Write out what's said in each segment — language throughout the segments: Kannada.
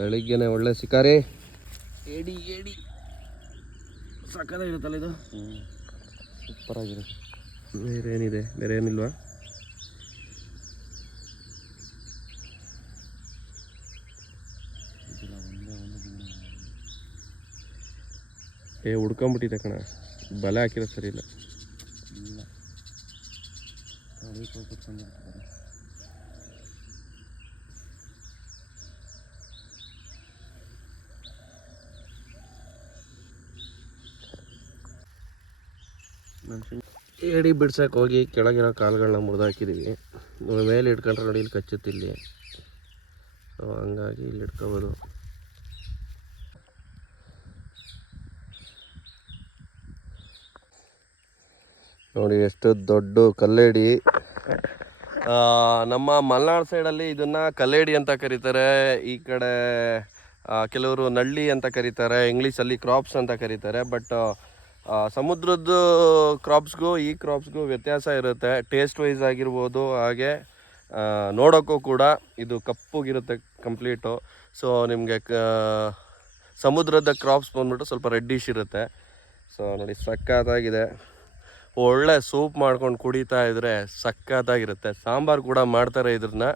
ಬೆಳಿಗ್ಗೆನೆ ಒಳ್ಳೆ ಶಿಕಾರಿ. ಏಡಿ ಏಡಿ ಸಕ್ಕತ್ತಾಗಿರುತ್ತಲ್ಲ ಇದು. ಸೂಪರ್ ಆಗಿದೆ. ಬೇರೆ ಏನಿದೆ? ಬೇರೆ ಏನಿಲ್ವಾ? ಹುಡ್ಕೊಂಬಿಟ್ಟಿದೆ ಕಣ. ಬಲೆ ಹಾಕಿರೋ ಸರಿ ಇಲ್ಲ. ಏಡಿ ಬಿಡ್ಸಕ್ಕೆ ಹೋಗಿ ಕೆಳಗಿರೋ ಕಾಲುಗಳನ್ನ ಮುರಿದಾಕಿದ್ದೀವಿ. ಮೇಲೆ ಇಟ್ಕೊಂಡ್ರೆ ನೋಡಿ ಇಲ್ಲಿ ಕಚ್ಚುತ್ತಿಲ್ಲಿ. ಸೊ ಹಂಗಾಗಿ ಇಲ್ಲಿ ಇಟ್ಕೋಬೋದು. ನೋಡಿ ಎಷ್ಟು ದೊಡ್ಡ ಕಲ್ಲೇಡಿ. ನಮ್ಮ ಮಲೆನಾಡು ಸೈಡಲ್ಲಿ ಇದನ್ನು ಕಲ್ಲೇಡಿ ಅಂತ ಕರೀತಾರೆ. ಈ ಕಡೆ ಕೆಲವರು ನಳ್ಳಿ ಅಂತ ಕರೀತಾರೆ. ಇಂಗ್ಲೀಷಲ್ಲಿ ಕ್ರಾಪ್ಸ್ ಅಂತ ಕರೀತಾರೆ. ಬಟ್ ಸಮುದ್ರದ್ದು ಕ್ರಾಪ್ಸ್ಗೂ ಈ ಕ್ರಾಪ್ಸ್ಗೂ ವ್ಯತ್ಯಾಸ ಇರುತ್ತೆ. ಟೇಸ್ಟ್ ವೈಸ್ ಆಗಿರ್ಬೋದು, ಹಾಗೆ ನೋಡೋಕ್ಕೂ ಕೂಡ ಇದು ಕಪ್ಪಗಿರುತ್ತೆ ಕಂಪ್ಲೀಟು. ಸೊ ನಿಮಗೆ ಸಮುದ್ರದ ಕ್ರಾಪ್ಸ್ ಬಂದ್ಬಿಟ್ಟು ಸ್ವಲ್ಪ ರೆಡ್ಡಿಶ್ ಇರುತ್ತೆ. ಸೊ ನೋಡಿ ಸಕ್ಕತ್ತಾಗಿದೆ. ಒಳ್ಳೆ ಸೂಪ್ ಮಾಡ್ಕೊಂಡು ಕುಡಿತಾ ಇದ್ರೆ ಸಕ್ಕತ್ತಾಗಿರುತ್ತೆ. ಸಾಂಬಾರು ಕೂಡ ಮಾಡ್ತಾರೆ ಇದ್ರನ್ನ.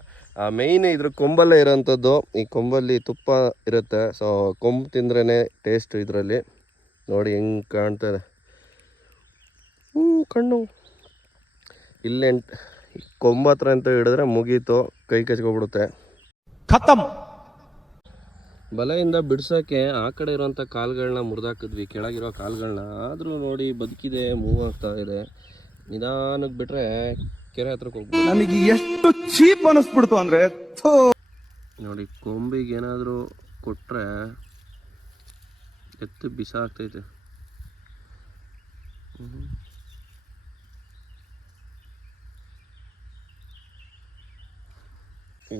ಮೇಯ್ನ್ ಇದ್ರ ಕೊಂಬಲ್ಲೇ ಇರೋಂಥದ್ದು. ಈ ಕೊಂಬಲ್ಲಿ ತುಪ್ಪ ಇರುತ್ತೆ. ಸೊ ಕೊಂಬು ತಿಂದ್ರೇ ಟೇಸ್ಟ್ ಇದರಲ್ಲಿ. ನೋಡಿ ಹೆಂಗೆ ಕಾಣ್ತದೆ. ಕಣ್ಣು ಇಲ್ಲೇ ಕೊಂಬ ಹತ್ರ ಅಂತ ಹಿಡಿದ್ರೆ ಮುಗೀತು, ಕೈ ಕಚ್ಕೊಬಿಡುತ್ತೆ. ಖತಮ್. ಬಲೆಯಿಂದ ಬಿಡ್ಸೋಕ್ಕೆ ಆ ಕಡೆ ಇರೋಂಥ ಕಾಲುಗಳನ್ನ ಮುರಿದಾಕಿದ್ವಿ, ಕೆಳಗಿರೋ ಕಾಲುಗಳನ್ನ. ಆದರೂ ನೋಡಿ ಬದುಕಿದೆ, ಮೂವ್ ಆಗ್ತಾ ಇದೆ. ನಿಧಾನಕ್ಕೆ ಬಿಟ್ರೆ ಕೆರೆ ಹತ್ರಕ್ಕೆ ಹೋಗ್ಬೋದು. ನನಗೆ ಎಷ್ಟು ಚೀಪ್ ಅನಿಸ್ಬಿಡ್ತು ಅಂದರೆ, ನೋಡಿ ಕೊಂಬಿಗೆ ಏನಾದರೂ ಕೊಟ್ಟರೆ ಎತ್ತು ಬಿಸಾಗ್ತೈತೆ.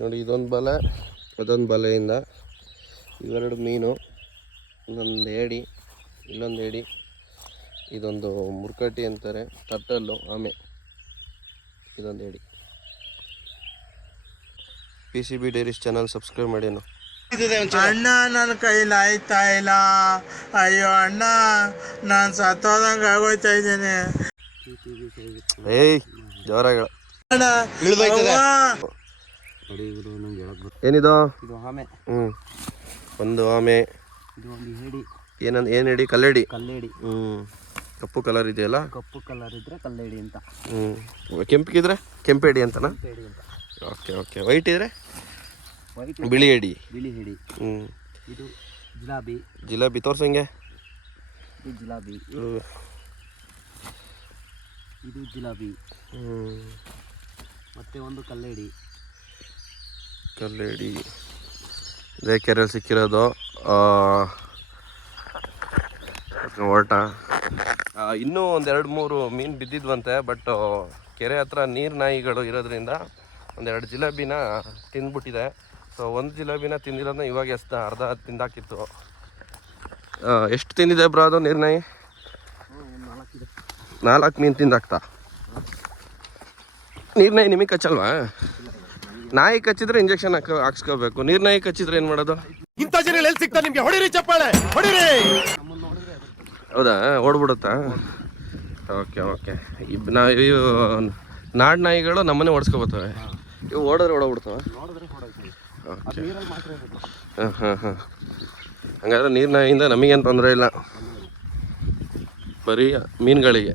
ನೋಡಿ ಇದೊಂದು ಬಲೆ, ಅದೊಂದು ಬಲೆಯಿಂದ ಇವೆರಡು ಮೀನು, ಇನ್ನೊಂದು ಏಡಿ, ಇಲ್ಲೊಂದು ಏಡಿ, ಇದೊಂದು ಮುರ್ಕಟ್ಟಿ ಅಂತಾರೆ, ಟರ್ಟಲ್ಲು, ಆಮೆ, ಇದೊಂದು ಏಡಿ. PCB ಡೈರೀಸ್ ಚಾನಲ್ ಸಬ್ಸ್ಕ್ರೈಬ್ ಮಾಡಿ. ಅಣ್ಣ ನನ್ನ ಕೈಲಿ ಆಯ್ತಾ ಇಲ್ಲ, ಅಯ್ಯೋ ಅಣ್ಣ ನಾನು ಸತ್ತೋದಂಗೆ ಆಗೋಯ್ತಾ ಇದ್ದೇನೆ. ಏಯ್ ಜೋರಾಗ ಏನಿದು? ಆಮೆ. ಒಂದು ಆಮೆ, ಏನು ಹೇಳಿ? ಕಲ್ಲೇಡಿ. ಕಲ್ಲೇಡಿ. ಕಪ್ಪು ಕಲರ್ ಇದೆಯಲ್ಲ, ಕಪ್ಪು ಕಲರ್ ಇದ್ರೆ ಕಲ್ಲೇಡಿ ಅಂತ. ಕೆಂಪಿಗಿದ್ರೆ ಕೆಂಪೇಡಿ ಅಂತನಾ? Okay okay. ವೈಟ್ ಇದ್ರೆ ಬಿಳಿ ಏಡಿ. ಬಿಳಿ ಏಡಿ. ಇದು ಜಿಲಾಬಿ. ಜಿಲಾಬಿ ತೋರ್ಸಂಗೆ. ಇದು ಜಿಲಾಬಿ. ಇದು ಜಿಲಾಬಿ. ಮತ್ತೆ ಒಂದು ಕಲ್ಲೇಡಿ. ಕಲ್ಲೇಡಿ ಇದೇ ಕೆರೆಯಲ್ಲಿ ಸಿಕ್ಕಿರೋದು. ಹೊರಟ ಇನ್ನೂ ಒಂದೆರಡು ಮೂರು ಮೀನು ಬಿದ್ದಿದ್ವಂತೆ. ಬಟ್ ಕೆರೆ ಹತ್ರ ನೀರು ನಾಯಿಗಳು ಇರೋದ್ರಿಂದ ಒಂದೆರಡು ಜಿಲೇಬಿನ ತಿಂದ್ಬಿಟ್ಟಿದೆ. ಸೊ ಒಂದು ಜಿಲೇಬಿನ ತಿಂದಿರೋದನ್ನ ಇವಾಗ ಅರ್ಧ ತಿಂದಾಕಿತ್ತು. ಎಷ್ಟು ತಿಂದಿದೆ ಬ್ರೋ ಅದು ನೀರ್ನಾಯಿ? 4 ಮೀನು ತಿಂದಾಕ್ತಾ? ನೀರ್ನಾಯಿ ನಿಮಗೆ ಕಚ್ಚಲ್ವಾ? ನಾಯಿ ಕಚ್ಚಿದ್ರೆ ಇಂಜೆಕ್ಷನ್ ಹಾಕ್ಸ್ಕೋಬೇಕು. ನೀರ್ನಾಯಿ ಕಚ್ಚಿದ್ರೆ ಏನು ಮಾಡೋದು? ಇಂಥ ಜನ ಎಲ್ಲಿ ಸಿಗ್ತಾರೆ ನಿಮ್ಗೆ? ಹೊಡಿರಿ ಚಪ್ಪಾಳೆ, ಹೊಡಿರಿ. ಹೌದಾ? ಓಡ್ಬಿಡುತ್ತಾ? Okay okay. ಇವು ನಾಡು ನಾಯಿಗಳು ನಮ್ಮನೆ ಓಡಿಸ್ಕೊಬರ್ತವೆ. ಇವು ಓಡಿದ್ರೆ ಓಡೋಗ್ಬಿಡ್ತವೆ. ಓಕೆ. ಹಾಂ. ಹಂಗಾದ್ರೆ ನೀರು ನಾಯಿಯಿಂದ ನಮಗೇನು ತೊಂದರೆ ಇಲ್ಲ, ಬರೀ ಮೀನುಗಳಿಗೆ.